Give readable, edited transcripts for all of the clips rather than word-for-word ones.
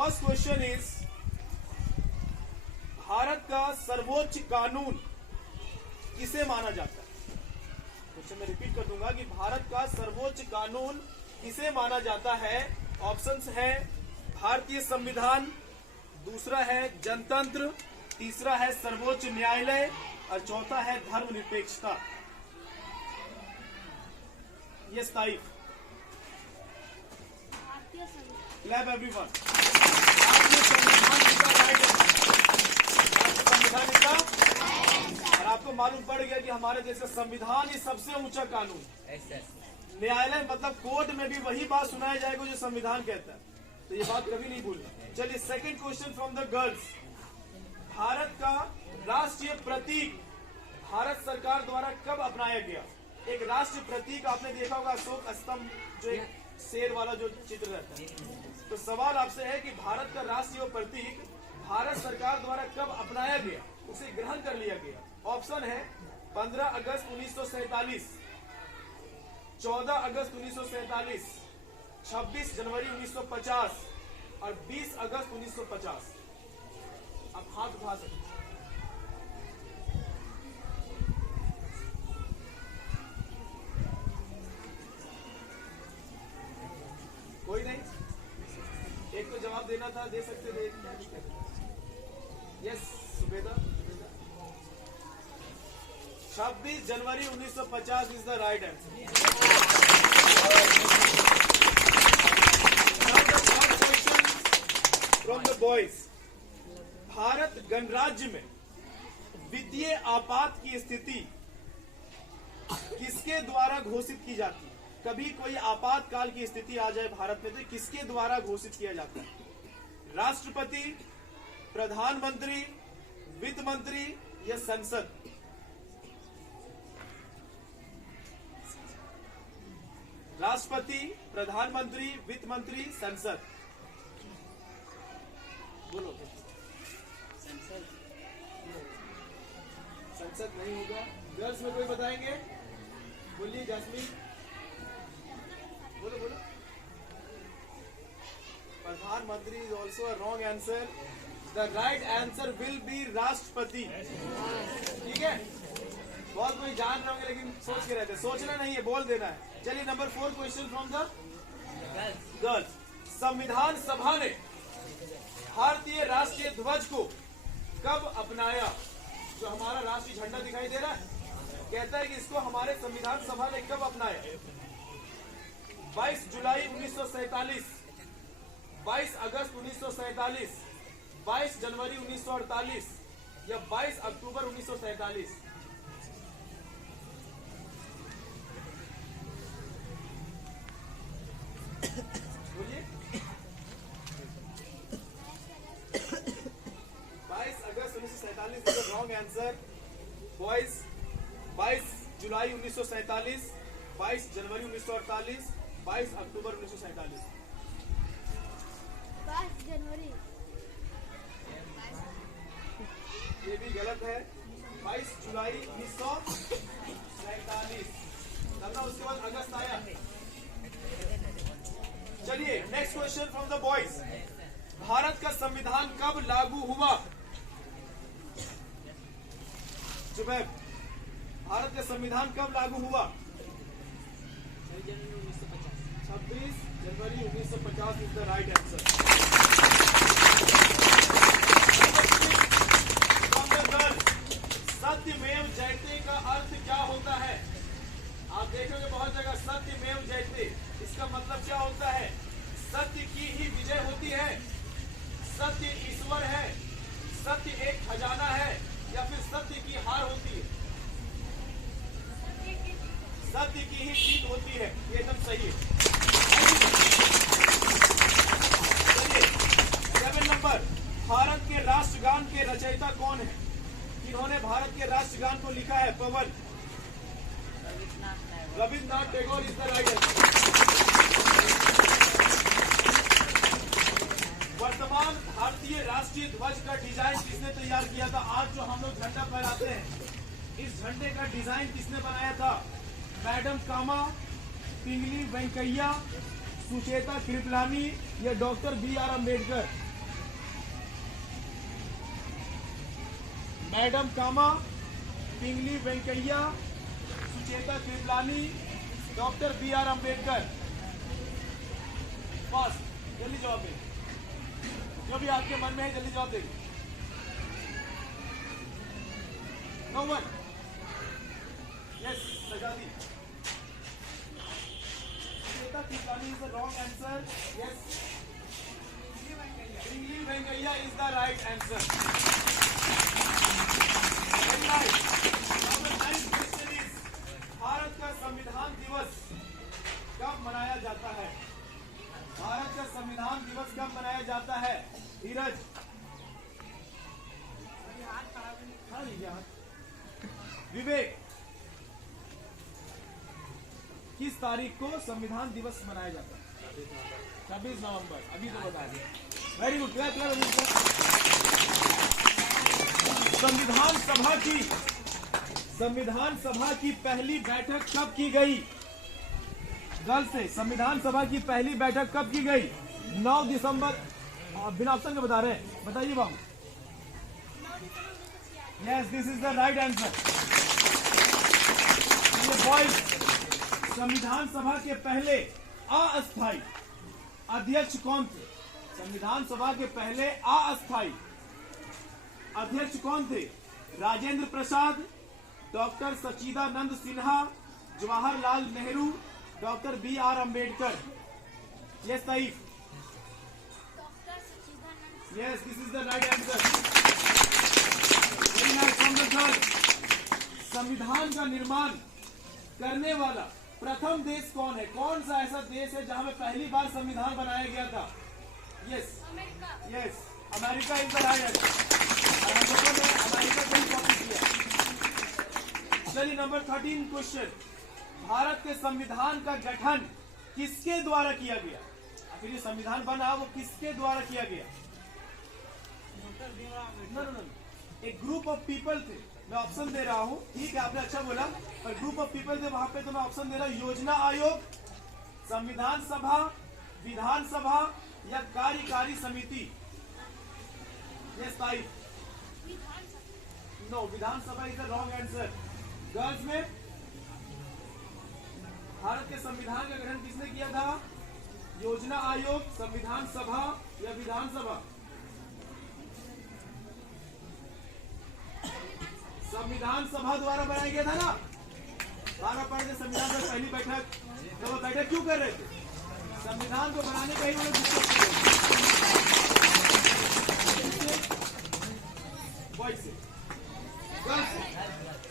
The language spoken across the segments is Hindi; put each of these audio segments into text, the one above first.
फर्स्ट क्वेश्चन इज, भारत का सर्वोच्च कानून किसे माना जाता है? क्वेश्चन मैं रिपीट कर दूंगा कि भारत का सर्वोच्च कानून किसे माना जाता है? ऑप्शंस है भारतीय संविधान, दूसरा है जनतंत्र, तीसरा है सर्वोच्च न्यायालय और चौथा है धर्मनिरपेक्षता। ये तारीफ। Clap everyone. भारतीय संविधान इसका राइट संविधान इसका, और आपको मालूम पड़ गया कि हमारे देश का संविधान ही सबसे ऊंचा कानून है। न्यायालय मतलब कोर्ट में भी वही बात सुनाया जाएगा जो संविधान कहता है, तो ये बात कभी नहीं भूलना। चलिए second question from the girls. Bharat का राष्ट्रीय प्रतीक भारत सरकार द्वारा कब अपनाया गया? एक राष्ट्रीय प्रतीक आपने देखा होगा, अशोक स्तंभ, जो एक शेर वाला जो चित्र रहता है। तो सवाल आपसे है कि भारत का राष्ट्रीय प्रतीक भारत सरकार द्वारा कब अपनाया गया, उसे ग्रहण कर लिया गया? ऑप्शन है 15 अगस्त 1947, 14 अगस्त 1947, 26 जनवरी 1950 और 20 अगस्त 1950। आप हाथ उठा सकते हैं। कोई नहीं? एक तो जवाब देना था, दे सकते थे। Yes Subeda, 26 January 1950 is the right answer. From the boys. Bharat गणराज्य में वित्तीय आपात की स्थिति किसके द्वारा घोषित की जाती है? कभी कोई आपातकाल की स्थिति आ जाए भारत में तो किसके द्वारा घोषित किया जाता है? राष्ट्रपति, प्रधानमंत्री, वित्त मंत्री या संसद? राष्ट्रपति, प्रधानमंत्री, वित्त मंत्री, संसद? बोलो। संसद नहीं होगा। गर्ल्स में कोई बताएंगे? बोलिए जैस्मीन, बोलो बोलो। प्रधानमंत्री is also a wrong answer. The right answer will be राष्ट्रपति। ठीक है, बहुत कोई जान रहे होंगे लेकिन सोच के रहते, सोचना नहीं है, बोल देना है। चलिए number 4 question from the girls. संविधान सभा ने भारतीय राष्ट्रीय ध्वज को कब अपनाया? जो हमारा राष्ट्रीय झंडा दिखाई दे रहा है, कहता है कि इसको हमारे संविधान सभा ने कब अपनाया? 22 जुलाई 1947, 22 अगस्त 1947, 22 जनवरी 1948 या 22 अक्टूबर 1947? बोलिए। 22 अगस्त 1947 is the wrong answer. Boys, 22 जुलाई 1947, 22 जनवरी 1948, 22 अक्टूबर 1947। 22 जनवरी। ये भी गलत है। 22 जुलाई 1947, तब उसके बाद अगस्त आया। चलिए next question from the boys. Bharat का संविधान कब लागू हुआ? जुबैर, भारत का संविधान कब लागू हुआ? 26 January 1950 is the right answer. सत्यमेव जयते का अर्थ क्या होता है? आप देखोगे बहुत जगह सत्यमेव जयते, इसका मतलब क्या होता है? सत्य की ही विजय होती है, सत्य ईश्वर है, सत्य एक खजाना है या फिर सत्य की हार होती है? सत्य की ही जीत होती है। ये एकदम सही है। 7 नंबर। भारत के राष्ट्रगान के रचयिता कौन है? जिन्होंने भारत के राष्ट्रगान को लिखा है? Pavan, Rabindranath Tagore is the right answer. वर्तमान भारतीय राष्ट्रीय ध्वज का डिजाइन किसने तैयार किया था? आज जो हम लोग झंडा फहराते हैं, इस झंडे का डिजाइन किसने बनाया था? मैडम कामा, पिंगली वेंकैया, सुचेता कृपलानी या doctor B R Ambedkar? Madam Cama, Pingali Venkayya, Sucheta Kripalani, doctor B.R. Ambedkar. बस जल्दी जवाब दें, जो भी आपके मन में है जल्दी जवाब दें। No one. Yes Sajadi. Sucheta Kripalani is the wrong answer. Yes Pingali Venkayya is the right answer. Bharat का संविधान दिवस कब मनाया जाता है? भारत का संविधान दिवस कब मनाया जाता है? धीरज। विवेक, किस तारीख को संविधान दिवस मनाया जाता है? 26 नवंबर। अभी तो बता दें। Very good. संविधान सभा की पहली बैठक कब की गई? गर्ल से संविधान सभा की पहली बैठक कब की गई? 9 दिसंबर। बिना ऑप्शन के बता रहे हैं, बताइए बाबू। Yes, this is the right answer. Boys, संविधान सभा के पहले अस्थायी अध्यक्ष कौन थे? संविधान सभा के पहले अस्थायी अध्यक्ष कौन थे? Rajendra Prasad, doctor Sachchidananda Sinha, Jawaharlal Nehru, doctor B.R. Ambedkar. Yes Taif. Yes, this is the right answer. संविधान का निर्माण करने वाला प्रथम देश कौन है? कौन सा ऐसा देश है जहां में पहली बार संविधान बनाया गया था? Yes yes, America is the right answer. America को ही कॉपी किया। चलिए नंबर 13 क्वेश्चन। भारत के संविधान का गठन किसके द्वारा किया गया? आखिर ये संविधान बना वो किसके द्वारा किया गया? नो, एक ग्रुप ऑफ पीपल थे। मैं ऑप्शन दे रहा हूँ, ठीक है आपने अच्छा बोला, पर ग्रुप ऑफ पीपल थे वहां पे, तो मैं ऑप्शन दे रहा हूँ। योजना आयोग, संविधान सभा, विधानसभा या कार्यकारी समिति। यस ताई। No, Vidhan Sabha is the wrong answer. Girls में भारत के संविधान का गठन किसने किया था? योजना आयोग, संविधान सभा या विधानसभा? संविधान सभा द्वारा बनाया गया था ना। 12 पढ़े संविधान की पहली बैठक, तो वो बैठक क्यों कर रहे थे? संविधान को बनाने का ही उन्होंने डिस्कस किया।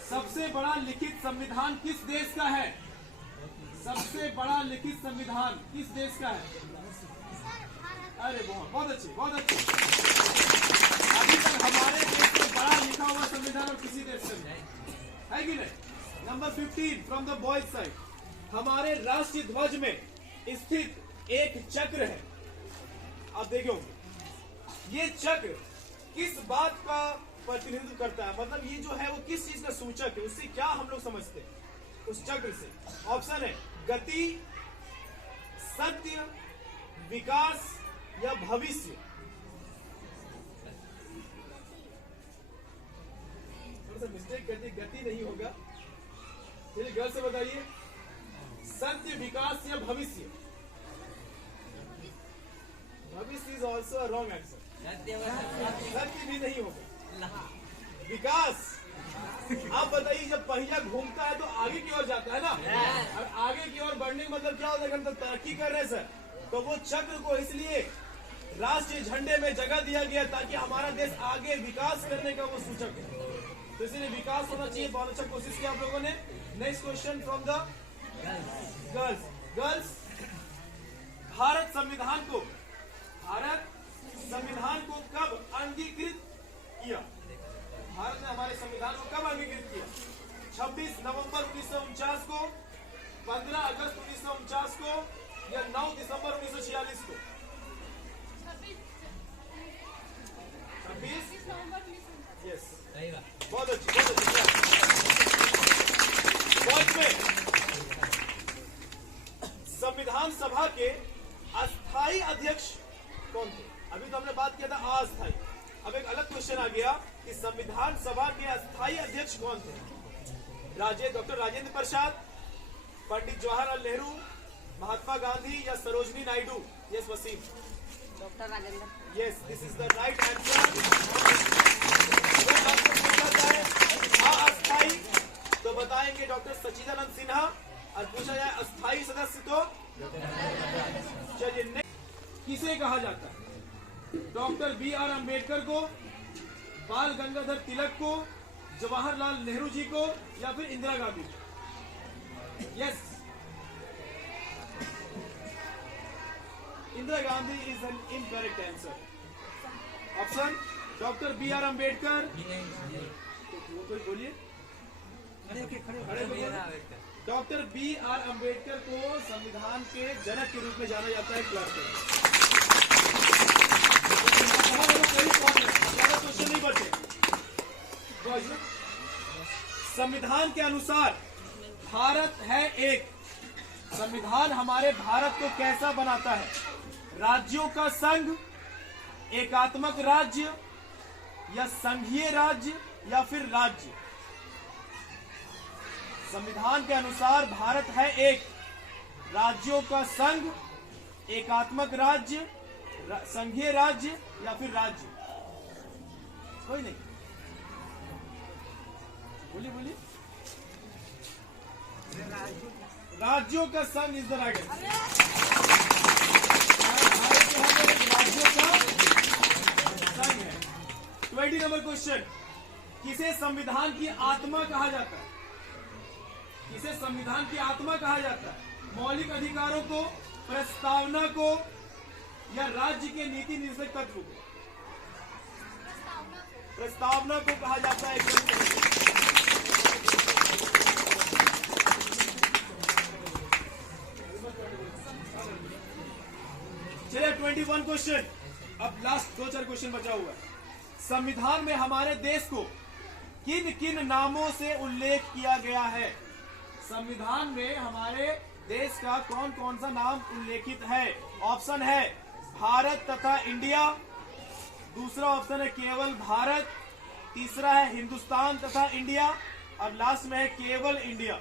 सबसे बड़ा लिखित संविधान किस देश का है? सबसे बड़ा लिखित संविधान किस देश का है? अरे बहुत अच्छे, बहुत अच्छे। अभी तक हमारे देश में बड़ा लिखा हुआ संविधान और किसी देश से नहीं है कि नहीं? Number 15 from the boys side. हमारे राष्ट्रीय ध्वज में स्थित एक चक्र है। आप देखो ये चक्र किस बात का प्रतिनिधित्व करता है? मतलब ये जो है वो किस चीज का सूचक है? उससे क्या हम लोग समझते हैं उस चक्र से? ऑप्शन है गति, सत्य, विकास या भविष्य। थोड़ा सा मिस्टेक कर दी, गति नहीं होगा। चलिए गर्ल से बताइए, सत्य, विकास या भविष्य? भविष्य is also a wrong answer. सत्य भी नहीं होगा। विकास। आप बताइए, जब पहिया घूमता है तो आगे की ओर जाता है ना, और आगे की ओर बढ़ने का मतलब क्या होता है? हम तो तरक्की कर रहे हैं सर। तो वो चक्र को इसलिए राष्ट्रीय झंडे में जगह दिया गया ताकि हमारा देश आगे विकास करने का वो सूचक है। तो इसलिए विकास होना चाहिए। बहुत अच्छा कोशिश किया आप लोगों ने। Next question from the girls. Bharat संविधान को कब अंगीकृत किया? भारत ने हमारे संविधान को कब अंगीकृत किया? 26 नवंबर 1949 को, 15 अगस्त 1949 को या 9 दिसंबर 1946 को? 26 नवंबर। यस, बहुत अच्छी, बहुत अच्छी। संविधान सभा के अस्थायी अध्यक्ष कौन थे? अभी तो हमने बात किया था अस्थायी। अब एक अलग क्वेश्चन आ गया कि संविधान सभा के अस्थायी अध्यक्ष कौन थे? डॉक्टर राजेंद्र प्रसाद, पंडित जवाहरलाल नेहरू, महात्मा गांधी या Sarojini Naidu? Yes Wasim. Doctor Rajendra. Yes, this is the right answer. अस्थायी तो बताएंगे डॉक्टर सच्चिदानंद सिन्हा, और पूछा जाए अस्थायी सदस्य तो चलिए किसे कहा जाता है? डॉक्टर BR अम्बेडकर को, बाल गंगाधर तिलक को, जवाहरलाल नेहरू जी को या फिर Indira Gandhi? Yes, Indira Gandhi is an incorrect answer. Option doctor BR Ambedkar. कोई बोलिए, डॉक्टर BR अम्बेडकर को संविधान के जनक के रूप में जाना जाता है। क्लास में क्वेश्चन नहीं बचे। संविधान के अनुसार भारत है एक। संविधान हमारे भारत को कैसा बनाता है? राज्यों का संघ, एकात्मक राज्य या संघीय राज्य या फिर राज्य? संविधान के अनुसार भारत है एक। राज्यों का संघ, एकात्मक राज्य, संघीय राज्य या फिर राज्य? कोई नहीं, बोलिए बोलिए। राज्यों का संघ इज द राइट आंसर। राज्यों का संघ है। 20 नंबर क्वेश्चन, किसे संविधान की आत्मा कहा जाता है? किसे संविधान की आत्मा कहा जाता है? मौलिक अधिकारों को, प्रस्तावना को या राज्य के नीति निर्देशक तत्व को? प्रस्तावना को कहा जाता है। चलिए 21 क्वेश्चन, अब लास्ट 2-4 क्वेश्चन बचा हुआ है। संविधान में हमारे देश को किन किन नामों से उल्लेख किया गया है? संविधान में हमारे देश का कौन कौन सा नाम उल्लेखित है? ऑप्शन है भारत तथा इंडिया, दूसरा ऑप्शन है केवल भारत, तीसरा है हिंदुस्तान तथा इंडिया, और लास्ट में है केवल इंडिया।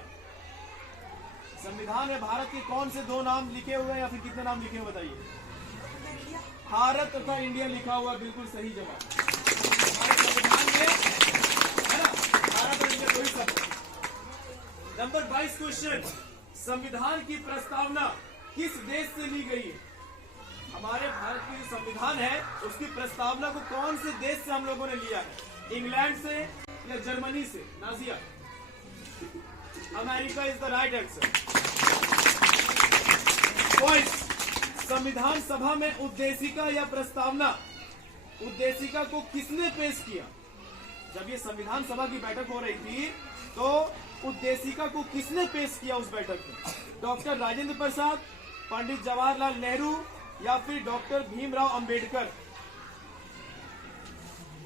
संविधान में भारत के कौन से 2 नाम लिखे हुए हैं या फिर कितने नाम लिखे हुए बताइए? भारत तथा इंडिया लिखा हुआ, बिल्कुल सही जवाब। हमारे संविधान में है ना, भारत और इंडिया 2 ही शब्द। नंबर 22 क्वेश्चन, संविधान की प्रस्तावना किस देश से ली गई है? हमारे भारत की संविधान है उसकी प्रस्तावना को कौन से देश से हम लोगों ने लिया है? इंग्लैंड से या जर्मनी से? Nazia, America is the right answer. Boys, संविधान सभा में उद्देशिका या प्रस्तावना, उद्देशिका को किसने पेश किया? जब ये संविधान सभा की बैठक हो रही थी तो उद्देशिका को किसने पेश किया उस बैठक में? डॉक्टर राजेंद्र प्रसाद, पंडित जवाहरलाल नेहरू या फिर डॉक्टर भीमराव अंबेडकर?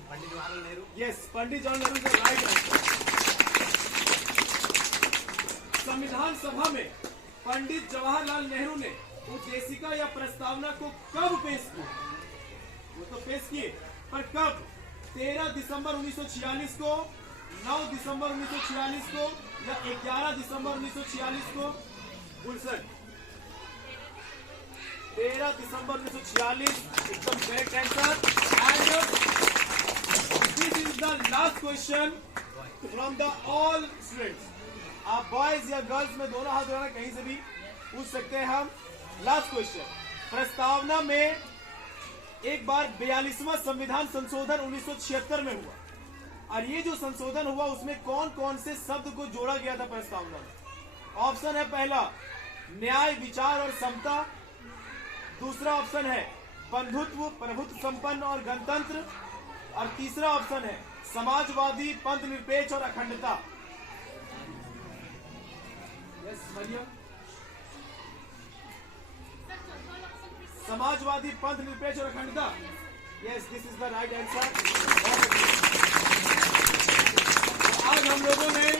पंडित जवाहरलाल नेहरू। यस, पंडित जवाहरलाल नेहरू राइट आंसर। संविधान सभा में पंडित जवाहरलाल नेहरू ने उद्देशिका या प्रस्तावना को कब पेश किया? वो तो पेश किए, पर कब? 13 दिसंबर 1946 को, 9 दिसंबर 1946 को या 11 दिसंबर 1946 को? गुलशन, 13 दिसंबर 1946 एकदम correct answer. And this is the last question from the all students. आप बॉयज या गर्ल्स में दोनों हाथ उठाना, कहीं से भी पूछ सकते हैं हम। लास्ट क्वेश्चन, प्रस्तावना में एक बार 42वां संविधान संशोधन 1976 में हुआ, और ये जो संशोधन हुआ उसमें कौन कौन से शब्द को जोड़ा गया था प्रस्तावना में? ऑप्शन है पहला न्याय, विचार और समता, दूसरा ऑप्शन है बंधुत्व, प्रभुत्व संपन्न और गणतंत्र, और तीसरा ऑप्शन है समाजवादी, पंथ निरपेक्ष और अखंडता। यस मरियम, समाजवादी, पंथ निरपेक्ष और अखंडता। Yes, this is the right answer. आज हम लोगों ने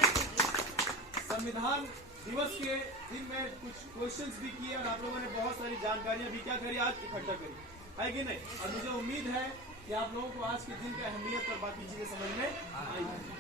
संविधान दिवस के दिन में कुछ क्वेश्चंस भी किए और आप लोगों ने बहुत सारी जानकारियां भी क्या करी, आज इकट्ठा करी, है कि नहीं? और मुझे उम्मीद है कि आप लोगों को आज के दिन का अहमियत और बाकी चीजें समझ में आई।